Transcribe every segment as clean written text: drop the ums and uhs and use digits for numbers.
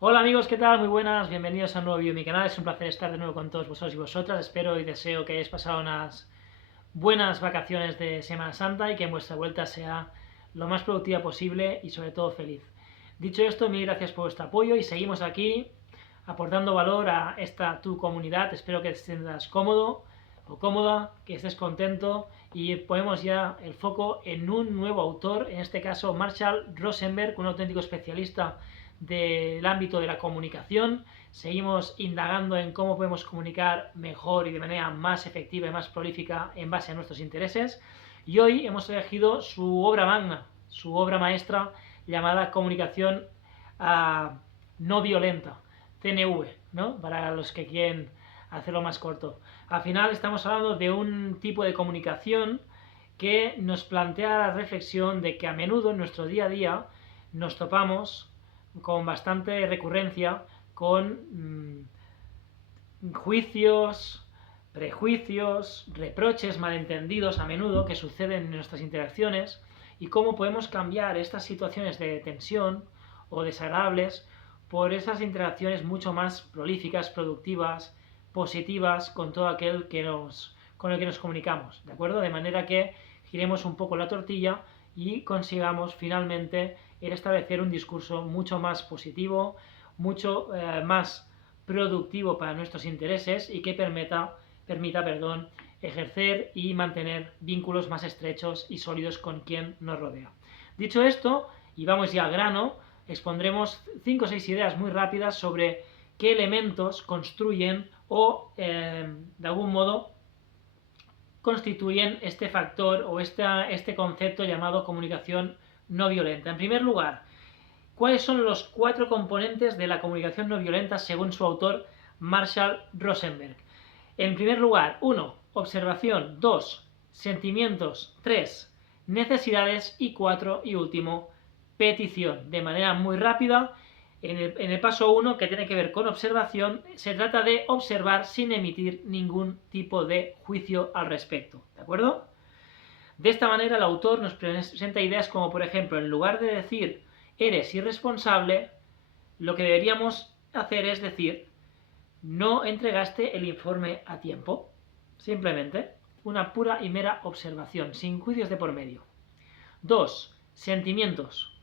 Hola amigos, ¿qué tal? Muy buenas, bienvenidos a un nuevo vídeo de mi canal. Es un placer estar de nuevo con todos vosotros y vosotras. Espero y deseo que hayáis pasado unas buenas vacaciones de Semana Santa y que vuestra vuelta sea lo más productiva posible y sobre todo feliz. Dicho esto, mil gracias por vuestro apoyo y seguimos aquí aportando valor a esta tu comunidad. Espero que te sientas cómodo o cómoda, que estés contento y ponemos ya el foco en un nuevo autor, en este caso Marshall Rosenberg, un auténtico especialista del ámbito de la comunicación. Seguimos indagando en cómo podemos comunicar mejor y de manera más efectiva y más prolífica en base a nuestros intereses. Y hoy hemos elegido su obra magna, su obra maestra llamada Comunicación no violenta, CNV, ¿no? Para los que quieren hacerlo más corto. Al final estamos hablando de un tipo de comunicación que nos plantea la reflexión de que a menudo en nuestro día a día nos topamos con bastante recurrencia con juicios, prejuicios, reproches malentendidos a menudo que suceden en nuestras interacciones y cómo podemos cambiar estas situaciones de tensión o desagradables por esas interacciones mucho más prolíficas, productivas, positivas con todo aquel con el que nos comunicamos, ¿de acuerdo? De manera que giremos un poco la tortilla y consigamos finalmente establecer un discurso mucho más positivo, mucho más productivo para nuestros intereses y que permita ejercer y mantener vínculos más estrechos y sólidos con quien nos rodea. Dicho esto, y vamos ya al grano, expondremos 5 o 6 ideas muy rápidas sobre qué elementos construyen o, de algún modo, constituyen este factor o este concepto llamado comunicación no violenta. En primer lugar, ¿cuáles son los 4 componentes de la comunicación no violenta según su autor Marshall Rosenberg? En primer lugar, 1. Observación. 2. Sentimientos. 3. Necesidades. Y 4. Y último, petición. De manera muy rápida, en el paso 1, que tiene que ver con observación, se trata de observar sin emitir ningún tipo de juicio al respecto. ¿De acuerdo? De esta manera, el autor nos presenta ideas como, por ejemplo, en lugar de decir eres irresponsable, lo que deberíamos hacer es decir no entregaste el informe a tiempo. Simplemente una pura y mera observación, sin juicios de por medio. 2. Sentimientos.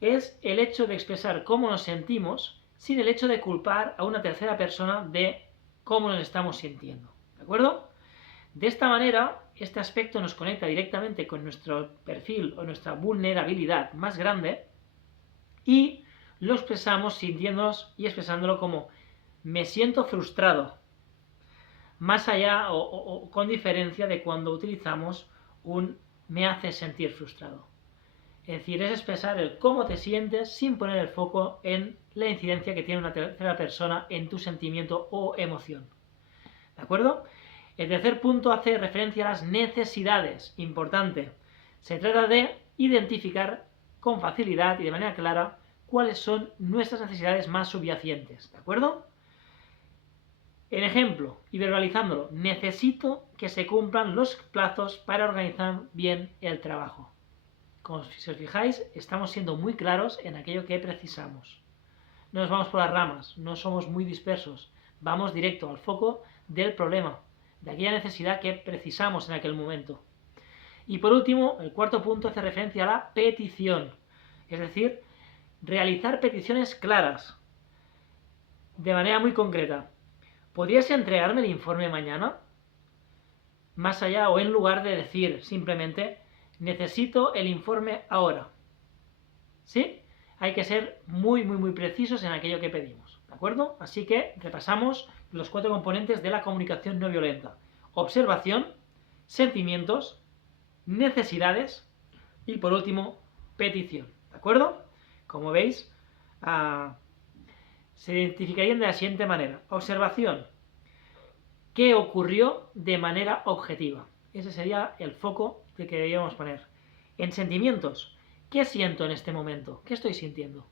Es el hecho de expresar cómo nos sentimos sin el hecho de culpar a una tercera persona de cómo nos estamos sintiendo. ¿De acuerdo? De esta manera, este aspecto nos conecta directamente con nuestro perfil o nuestra vulnerabilidad más grande y lo expresamos sintiéndonos y expresándolo como me siento frustrado, más allá o con diferencia de cuando utilizamos un me hace sentir frustrado. Es decir, es expresar el cómo te sientes sin poner el foco en la incidencia que tiene una tercera persona en tu sentimiento o emoción. ¿De acuerdo? El tercer punto hace referencia a las necesidades. Importante. Se trata de identificar con facilidad y de manera clara cuáles son nuestras necesidades más subyacientes. ¿De acuerdo? En ejemplo, y verbalizándolo, necesito que se cumplan los plazos para organizar bien el trabajo. Como si os fijáis, estamos siendo muy claros en aquello que precisamos. No nos vamos por las ramas, no somos muy dispersos, vamos directo al foco del problema, de aquella necesidad que precisamos en aquel momento. Y por último, el cuarto punto hace referencia a la petición, es decir, realizar peticiones claras, de manera muy concreta. ¿Podrías entregarme el informe mañana? Más allá o en lugar de decir simplemente necesito el informe ahora. ¿Sí? Hay que ser muy precisos en aquello que pedimos. ¿De acuerdo? Así que repasamos los 4 componentes de la comunicación no violenta. Observación, sentimientos, necesidades y por último, petición. ¿De acuerdo? Como veis, se identificarían de la siguiente manera. Observación. ¿Qué ocurrió de manera objetiva? Ese sería el foco que deberíamos poner. En sentimientos. ¿Qué siento en este momento? ¿Qué estoy sintiendo?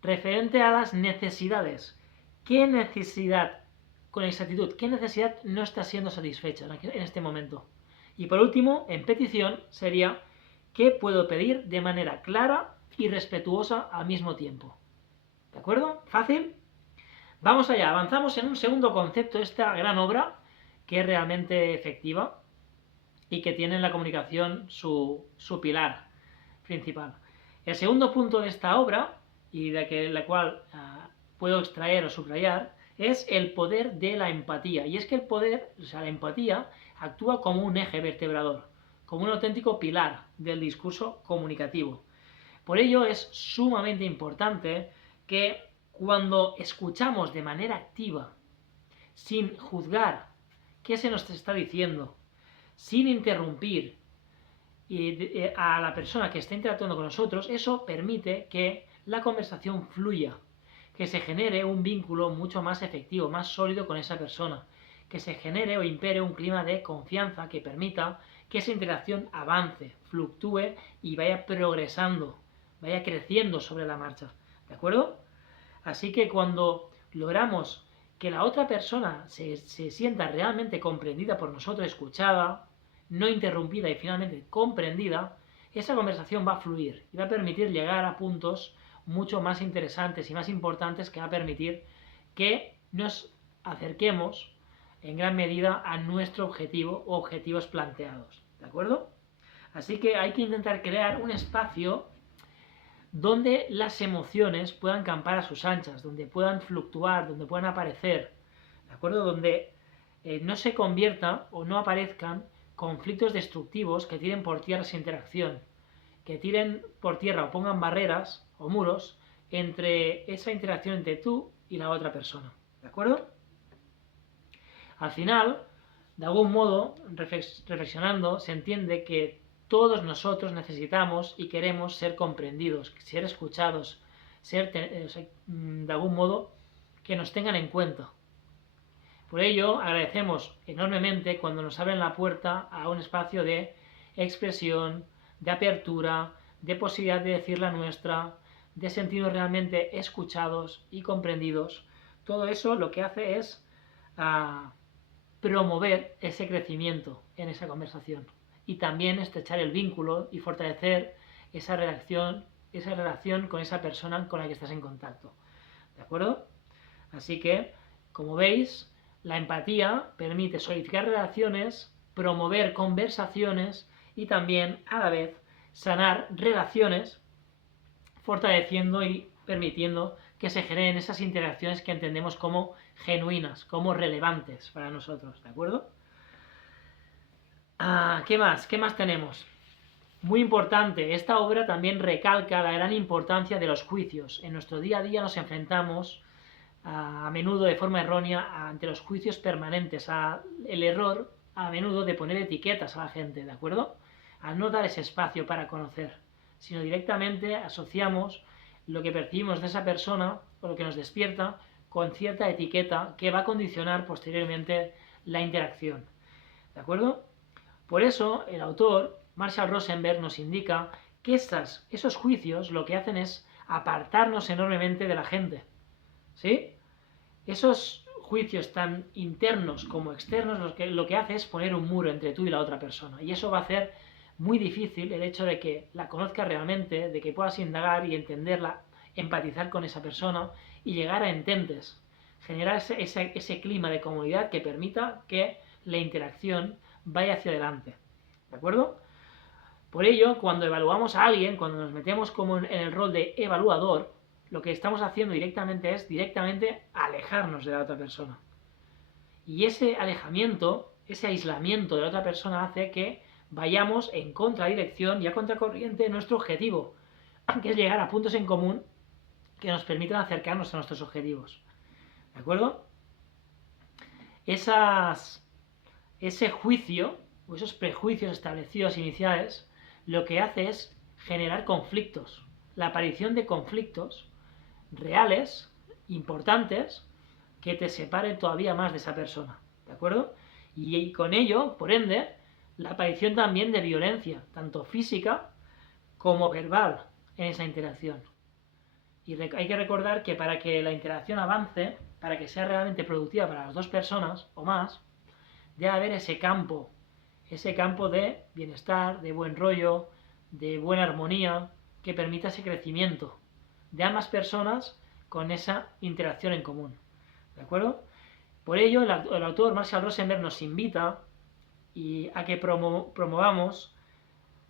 Referente a las necesidades. ¿Qué necesidad, con exactitud, qué necesidad no está siendo satisfecha en este momento? Y por último, en petición, sería ¿qué puedo pedir de manera clara y respetuosa al mismo tiempo? ¿De acuerdo? ¿Fácil? Vamos allá, avanzamos en un segundo concepto de esta gran obra que es realmente efectiva y que tiene en la comunicación su pilar principal. El segundo punto de esta obra, y de la cual puedo extraer o subrayar, es el poder de la empatía. Y es que el poder, o sea, la empatía, actúa como un eje vertebrador, como un auténtico pilar del discurso comunicativo. Por ello es sumamente importante que cuando escuchamos de manera activa, sin juzgar qué se nos está diciendo, sin interrumpir a la persona que está interactuando con nosotros, eso permite que la conversación fluya, que se genere un vínculo mucho más efectivo, más sólido con esa persona, que se genere o impere un clima de confianza que permita que esa interacción avance, fluctúe y vaya progresando, vaya creciendo sobre la marcha. ¿De acuerdo? Así que cuando logramos que la otra persona se sienta realmente comprendida por nosotros, escuchada, no interrumpida y finalmente comprendida, esa conversación va a fluir y va a permitir llegar a puntos mucho más interesantes y más importantes que va a permitir que nos acerquemos en gran medida a nuestro objetivo o objetivos planteados. ¿De acuerdo? Así que hay que intentar crear un espacio donde las emociones puedan campar a sus anchas, donde puedan fluctuar, donde puedan aparecer, ¿de acuerdo? Donde no se convierta o no aparezcan conflictos destructivos que tiren por tierra esa interacción, que tiren por tierra o pongan barreras o muros entre esa interacción entre tú y la otra persona, ¿de acuerdo? Al final, de algún modo, reflexionando, se entiende que todos nosotros necesitamos y queremos ser comprendidos, ser escuchados, ser de algún modo que nos tengan en cuenta. Por ello, agradecemos enormemente cuando nos abren la puerta a un espacio de expresión, de apertura, de posibilidad de decir la nuestra, de sentirnos realmente escuchados y comprendidos. Todo eso lo que hace es promover ese crecimiento en esa conversación y también estrechar el vínculo y fortalecer esa relación con esa persona con la que estás en contacto. ¿De acuerdo? Así que, como veis, la empatía permite solidificar relaciones, promover conversaciones y también, a la vez, sanar relaciones, fortaleciendo y permitiendo que se generen esas interacciones que entendemos como genuinas, como relevantes para nosotros, ¿de acuerdo? ¿Qué más? ¿Qué más tenemos? Muy importante, esta obra también recalca la gran importancia de los juicios. En nuestro día a día nos enfrentamos a menudo de forma errónea ante los juicios permanentes, el error a menudo de poner etiquetas a la gente, ¿de acuerdo? A no dar ese espacio para conocer, sino directamente asociamos lo que percibimos de esa persona o lo que nos despierta con cierta etiqueta que va a condicionar posteriormente la interacción. ¿De acuerdo? Por eso el autor, Marshall Rosenberg, nos indica que esos juicios lo que hacen es apartarnos enormemente de la gente. ¿Sí? Esos juicios tan internos como externos lo que hace es poner un muro entre tú y la otra persona. Y eso va a hacer muy difícil el hecho de que la conozcas realmente, de que puedas indagar y entenderla, empatizar con esa persona y llegar a ententes. Generar ese clima de comunidad que permita que la interacción vaya hacia adelante. ¿De acuerdo? Por ello, cuando evaluamos a alguien, cuando nos metemos como en el rol de evaluador, lo que estamos haciendo directamente es alejarnos de la otra persona. Y ese alejamiento, ese aislamiento de la otra persona hace que vayamos en contradirección y a contracorriente de nuestro objetivo, que es llegar a puntos en común que nos permitan acercarnos a nuestros objetivos. ¿De acuerdo? Ese juicio o esos prejuicios establecidos iniciales lo que hace es generar conflictos, la aparición de conflictos reales, importantes, que te separen todavía más de esa persona, ¿de acuerdo? Y con ello, por ende, la aparición también de violencia, tanto física como verbal, en esa interacción. Y hay que recordar que para que la interacción avance, para que sea realmente productiva para las dos personas o más, debe haber ese campo de bienestar, de buen rollo, de buena armonía, que permita ese crecimiento de ambas personas con esa interacción en común. ¿De acuerdo? Por ello, el autor Marshall Rosenberg nos invita a que promovamos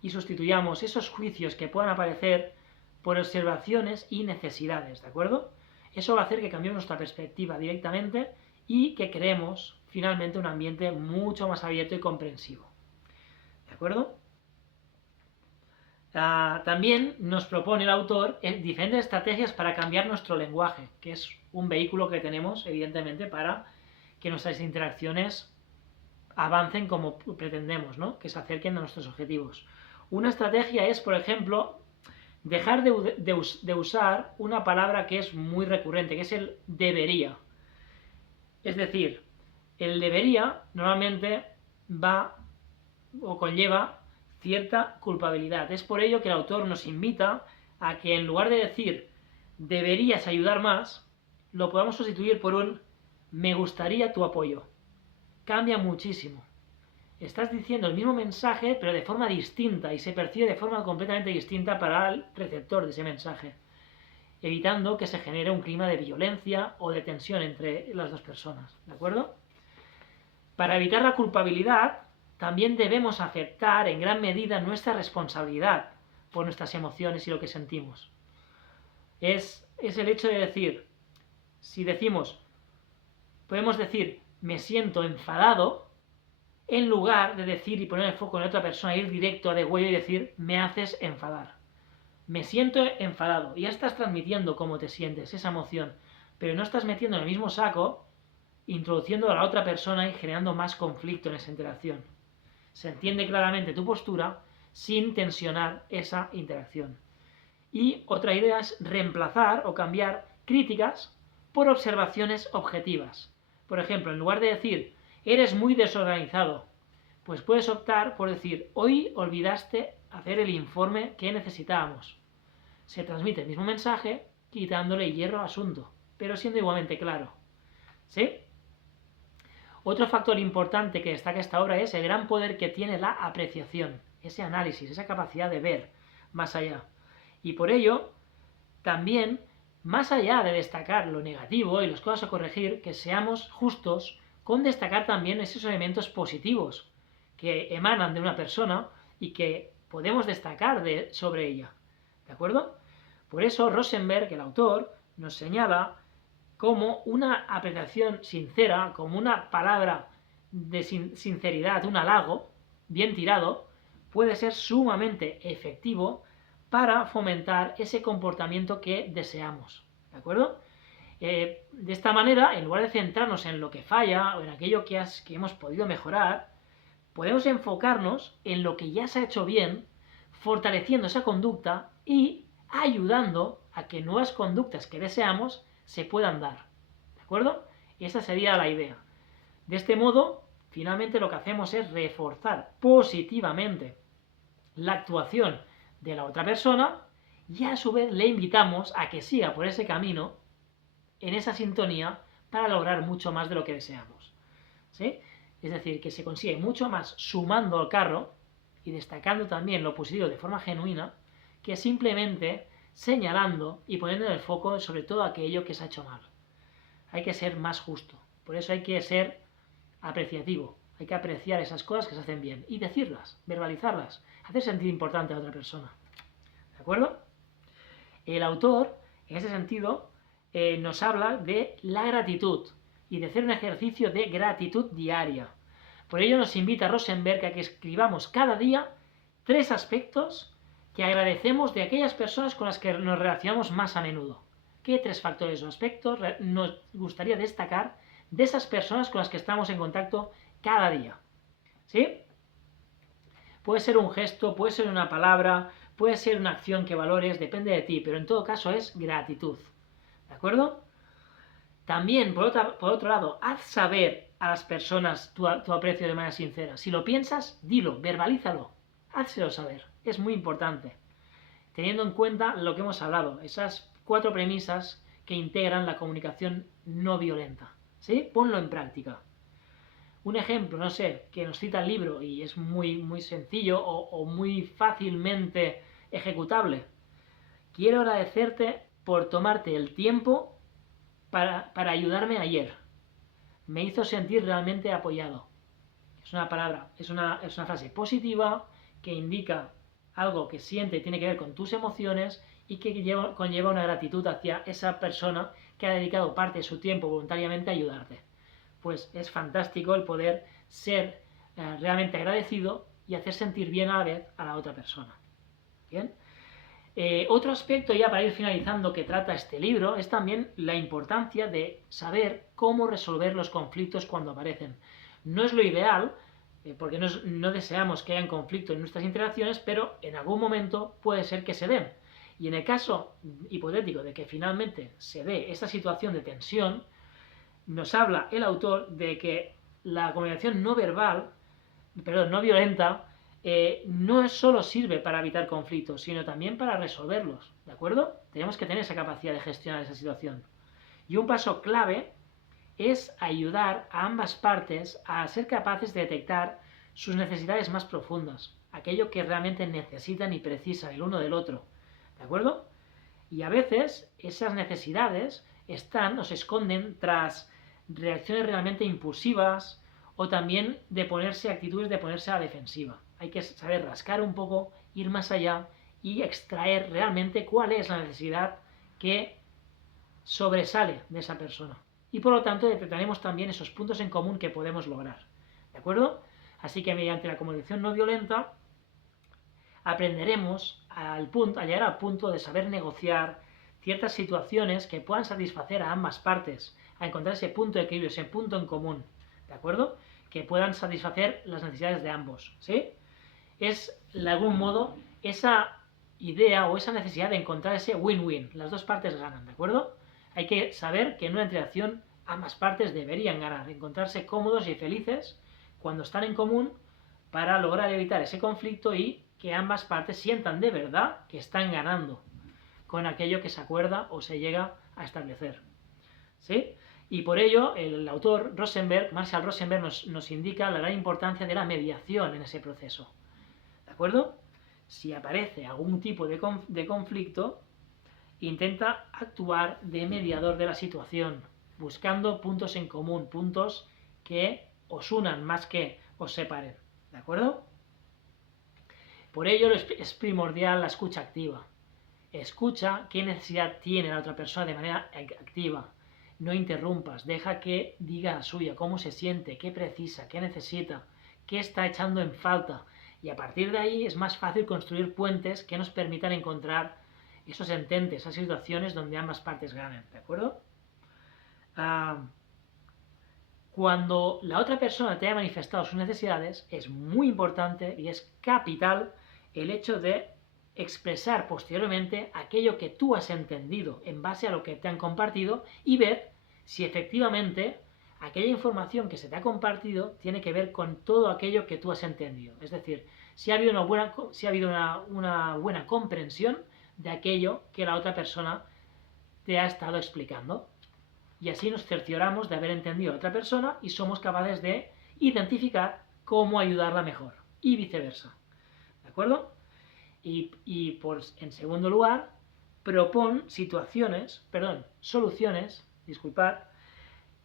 y sustituyamos esos juicios que puedan aparecer por observaciones y necesidades, ¿de acuerdo? Eso va a hacer que cambiemos nuestra perspectiva directamente y que creemos finalmente un ambiente mucho más abierto y comprensivo, ¿de acuerdo? También nos propone el autor diferentes estrategias para cambiar nuestro lenguaje, que es un vehículo que tenemos, evidentemente, para que nuestras interacciones avancen como pretendemos, ¿no? Que se acerquen a nuestros objetivos. Una estrategia es, por ejemplo, dejar de usar una palabra que es muy recurrente, que es el debería. Es decir, el debería normalmente va o conlleva cierta culpabilidad. Es por ello que el autor nos invita a que en lugar de decir deberías ayudar más, lo podamos sustituir por un me gustaría tu apoyo. Cambia muchísimo. Estás diciendo el mismo mensaje, pero de forma distinta, y se percibe de forma completamente distinta para el receptor de ese mensaje, evitando que se genere un clima de violencia o de tensión entre las dos personas, ¿de acuerdo? Para evitar la culpabilidad, también debemos aceptar en gran medida nuestra responsabilidad por nuestras emociones y lo que sentimos. Es el hecho de decir, si decimos, podemos decir, me siento enfadado, en lugar de decir y poner el foco en otra persona, ir directo a de huello y decir, me haces enfadar. Me siento enfadado. Y ya estás transmitiendo cómo te sientes, esa emoción. Pero no estás metiendo en el mismo saco, introduciendo a la otra persona y generando más conflicto en esa interacción. Se entiende claramente tu postura sin tensionar esa interacción. Y otra idea es reemplazar o cambiar críticas por observaciones objetivas. Por ejemplo, en lugar de decir, eres muy desorganizado, pues puedes optar por decir, hoy olvidaste hacer el informe que necesitábamos. Se transmite el mismo mensaje quitándole hierro al asunto, pero siendo igualmente claro. ¿Sí? Otro factor importante que destaca esta obra es el gran poder que tiene la apreciación, ese análisis, esa capacidad de ver más allá. Y por ello, también, más allá de destacar lo negativo y las cosas a corregir, que seamos justos con destacar también esos elementos positivos que emanan de una persona y que podemos destacar sobre ella. ¿De acuerdo? Por eso Rosenberg, el autor, nos señala como una apreciación sincera, como una palabra de sinceridad, un halago bien tirado, puede ser sumamente efectivo para fomentar ese comportamiento que deseamos. ¿De acuerdo? De esta manera, en lugar de centrarnos en lo que falla o en aquello que hemos podido mejorar, podemos enfocarnos en lo que ya se ha hecho bien, fortaleciendo esa conducta y ayudando a que nuevas conductas que deseamos se puedan dar. ¿De acuerdo? Esa sería la idea. De este modo, finalmente lo que hacemos es reforzar positivamente la actuación de la otra persona y a su vez le invitamos a que siga por ese camino en esa sintonía para lograr mucho más de lo que deseamos. ¿Sí? Es decir, que se consigue mucho más sumando al carro y destacando también lo positivo de forma genuina que simplemente señalando y poniendo en el foco sobre todo aquello que se ha hecho mal. Hay que ser más justo. Por eso hay que ser apreciativo. Hay que apreciar esas cosas que se hacen bien y decirlas, verbalizarlas, hacer sentir importante a otra persona. ¿De acuerdo? El autor, en ese sentido, nos habla de la gratitud y de hacer un ejercicio de gratitud diaria. Por ello nos invita Rosenberg a que escribamos cada día 3 aspectos que agradecemos de aquellas personas con las que nos relacionamos más a menudo. ¿Qué 3 factores o aspectos nos gustaría destacar de esas personas con las que estamos en contacto cada día? ¿Sí? Puede ser un gesto, puede ser una palabra, puede ser una acción que valores, depende de ti, pero en todo caso es gratitud. ¿De acuerdo? También, por otro lado, haz saber a las personas tu aprecio de manera sincera. Si lo piensas, dilo, verbalízalo, házselo saber. Es muy importante. Teniendo en cuenta lo que hemos hablado, esas 4 premisas que integran la comunicación no violenta. ¿Sí? Ponlo en práctica. Un ejemplo, no sé, que nos cita el libro y es muy, muy sencillo o muy fácilmente ejecutable. Quiero agradecerte por tomarte el tiempo para ayudarme ayer. Me hizo sentir realmente apoyado. Es una palabra, es una frase positiva que indica algo que siente y tiene que ver con tus emociones y que conlleva una gratitud hacia esa persona que ha dedicado parte de su tiempo voluntariamente a ayudarte. Pues es fantástico el poder ser realmente agradecido y hacer sentir bien a la vez a la otra persona. ¿Bien? Otro aspecto, ya para ir finalizando, que trata este libro es también la importancia de saber cómo resolver los conflictos cuando aparecen. No es lo ideal, porque no deseamos que hayan conflictos en nuestras interacciones, pero en algún momento puede ser que se den. Y en el caso hipotético de que finalmente se dé esta situación de tensión, nos habla el autor de que la comunicación no violenta, no solo sirve para evitar conflictos, sino también para resolverlos, ¿de acuerdo? Tenemos que tener esa capacidad de gestionar esa situación. Y un paso clave es ayudar a ambas partes a ser capaces de detectar sus necesidades más profundas, aquello que realmente necesitan y precisan el uno del otro, ¿de acuerdo? Y a veces esas necesidades están o se esconden tras reacciones realmente impulsivas o también actitudes de ponerse a la defensiva. Hay que saber rascar un poco, ir más allá y extraer realmente cuál es la necesidad que sobresale de esa persona. Y por lo tanto detectaremos también esos puntos en común que podemos lograr. ¿De acuerdo? Así que mediante la comunicación no violenta aprenderemos a llegar al punto de saber negociar ciertas situaciones que puedan satisfacer a ambas partes, a encontrar ese punto de equilibrio, ese punto en común, ¿de acuerdo? Que puedan satisfacer las necesidades de ambos, ¿sí? Es, de algún modo, esa idea o esa necesidad de encontrar ese win-win, las dos partes ganan, ¿de acuerdo? Hay que saber que en una interacción ambas partes deberían ganar, encontrarse cómodos y felices cuando están en común para lograr evitar ese conflicto y que ambas partes sientan de verdad que están ganando con aquello que se acuerda o se llega a establecer. ¿Sí? Y por ello el autor Marshall Rosenberg, nos indica la gran importancia de la mediación en ese proceso. ¿De acuerdo? Si aparece algún tipo de conflicto, intenta actuar de mediador de la situación, buscando puntos en común, puntos que os unan más que os separen. ¿De acuerdo? Por ello es primordial la escucha activa. Escucha qué necesidad tiene la otra persona de manera activa. No interrumpas, deja que diga la suya, cómo se siente, qué precisa, qué necesita, qué está echando en falta. Y a partir de ahí es más fácil construir puentes que nos permitan encontrar esos ententes, esas situaciones donde ambas partes ganen, ¿de acuerdo? Cuando la otra persona te haya manifestado sus necesidades, es muy importante y es capital el hecho de expresar posteriormente aquello que tú has entendido en base a lo que te han compartido y ver si efectivamente aquella información que se te ha compartido tiene que ver con todo aquello que tú has entendido. Es decir, si ha habido una buena comprensión de aquello que la otra persona te ha estado explicando. Y así nos cercioramos de haber entendido a la otra persona y somos capaces de identificar cómo ayudarla mejor. Y viceversa. ¿De acuerdo? Y en segundo lugar, propon soluciones,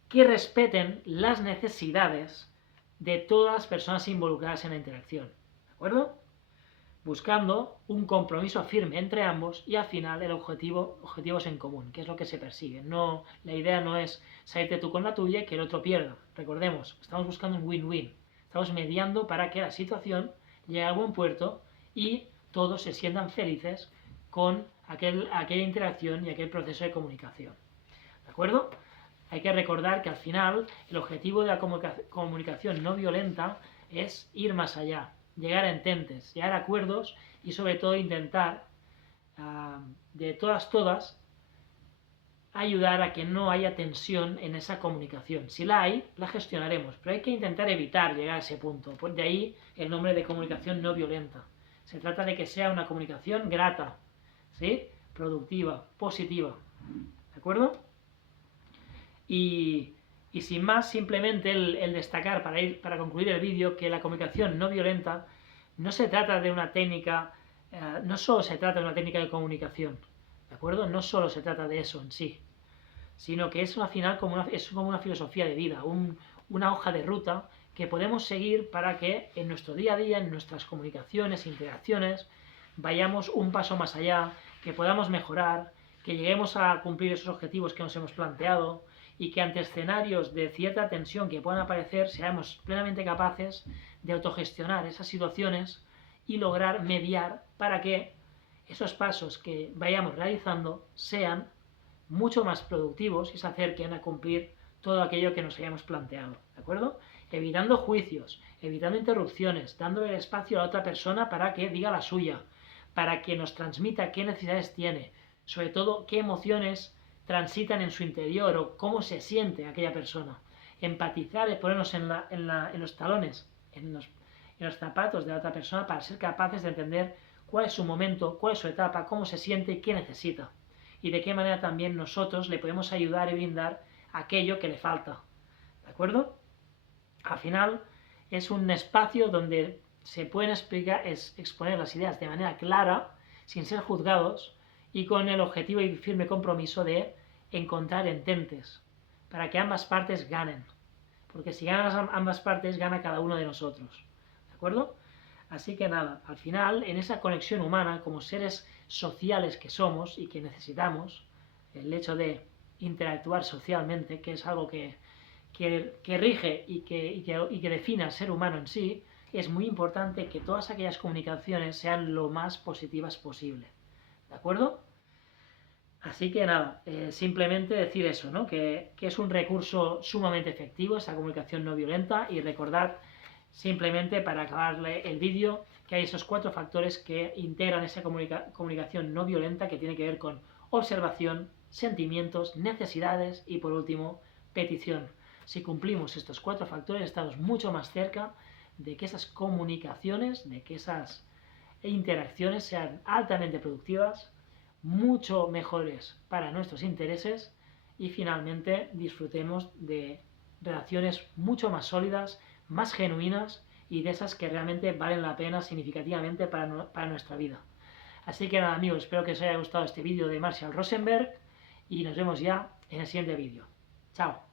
que respeten las necesidades de todas las personas involucradas en la interacción. ¿De acuerdo? Buscando un compromiso firme entre ambos y al final objetivos en común, que es lo que se persigue. La idea no es salirte tú con la tuya y que el otro pierda. Recordemos, estamos buscando un win-win. Estamos mediando para que la situación llegue a buen puerto y todos se sientan felices con aquella interacción y aquel proceso de comunicación. ¿De acuerdo? Hay que recordar que al final el objetivo de la comunicación no violenta es ir más allá, llegar a ententes, llegar a acuerdos y sobre todo intentar de todas ayudar a que no haya tensión en esa comunicación. Si la hay, la gestionaremos, pero hay que intentar evitar llegar a ese punto. De ahí el nombre de comunicación no violenta. Se trata de que sea una comunicación grata, ¿sí? Productiva, positiva. ¿De acuerdo? Y sin más, simplemente el destacar para concluir el vídeo que la comunicación no violenta no se trata de una técnica, no solo se trata de una técnica de comunicación, ¿de acuerdo? No solo se trata de eso en sí, sino que es al final es como una filosofía de vida, una hoja de ruta que podemos seguir para que en nuestro día a día, en nuestras comunicaciones, interacciones, vayamos un paso más allá, que podamos mejorar, que lleguemos a cumplir esos objetivos que nos hemos planteado y que ante escenarios de cierta tensión que puedan aparecer seamos plenamente capaces de autogestionar esas situaciones y lograr mediar para que esos pasos que vayamos realizando sean mucho más productivos y se acerquen a cumplir todo aquello que nos hayamos planteado, ¿de acuerdo? Evitando juicios, evitando interrupciones, dándole el espacio a la otra persona para que diga la suya, para que nos transmita qué necesidades tiene, sobre todo qué emociones transitan en su interior o cómo se siente aquella persona. Empatizar y ponernos en los talones, en los zapatos de la otra persona para ser capaces de entender cuál es su momento, cuál es su etapa, cómo se siente y qué necesita y de qué manera también nosotros le podemos ayudar y brindar aquello que le falta. ¿De acuerdo? Al final es un espacio donde se pueden exponer las ideas de manera clara, sin ser juzgados y con el objetivo y firme compromiso de encontrar ententes para que ambas partes ganen. Porque si ganan ambas partes, gana cada uno de nosotros. ¿De acuerdo? Así que nada, al final, en esa conexión humana, como seres sociales que somos y que necesitamos, el hecho de interactuar socialmente, que es algo que rige y que define al ser humano en sí, es muy importante que todas aquellas comunicaciones sean lo más positivas posible. ¿De acuerdo? Así que nada, simplemente decir eso, ¿no? Que es un recurso sumamente efectivo, esa comunicación no violenta, y recordar simplemente para acabarle el vídeo que hay esos 4 factores que integran esa comunicación no violenta que tiene que ver con observación, sentimientos, necesidades y por último petición. Si cumplimos estos 4 factores estamos mucho más cerca de que esas comunicaciones, de que esas interacciones sean altamente productivas, mucho mejores para nuestros intereses y finalmente disfrutemos de relaciones mucho más sólidas, más genuinas y de esas que realmente valen la pena significativamente para nuestra vida. Así que nada amigos, espero que os haya gustado este vídeo de Marshall Rosenberg y nos vemos ya en el siguiente vídeo. Chao.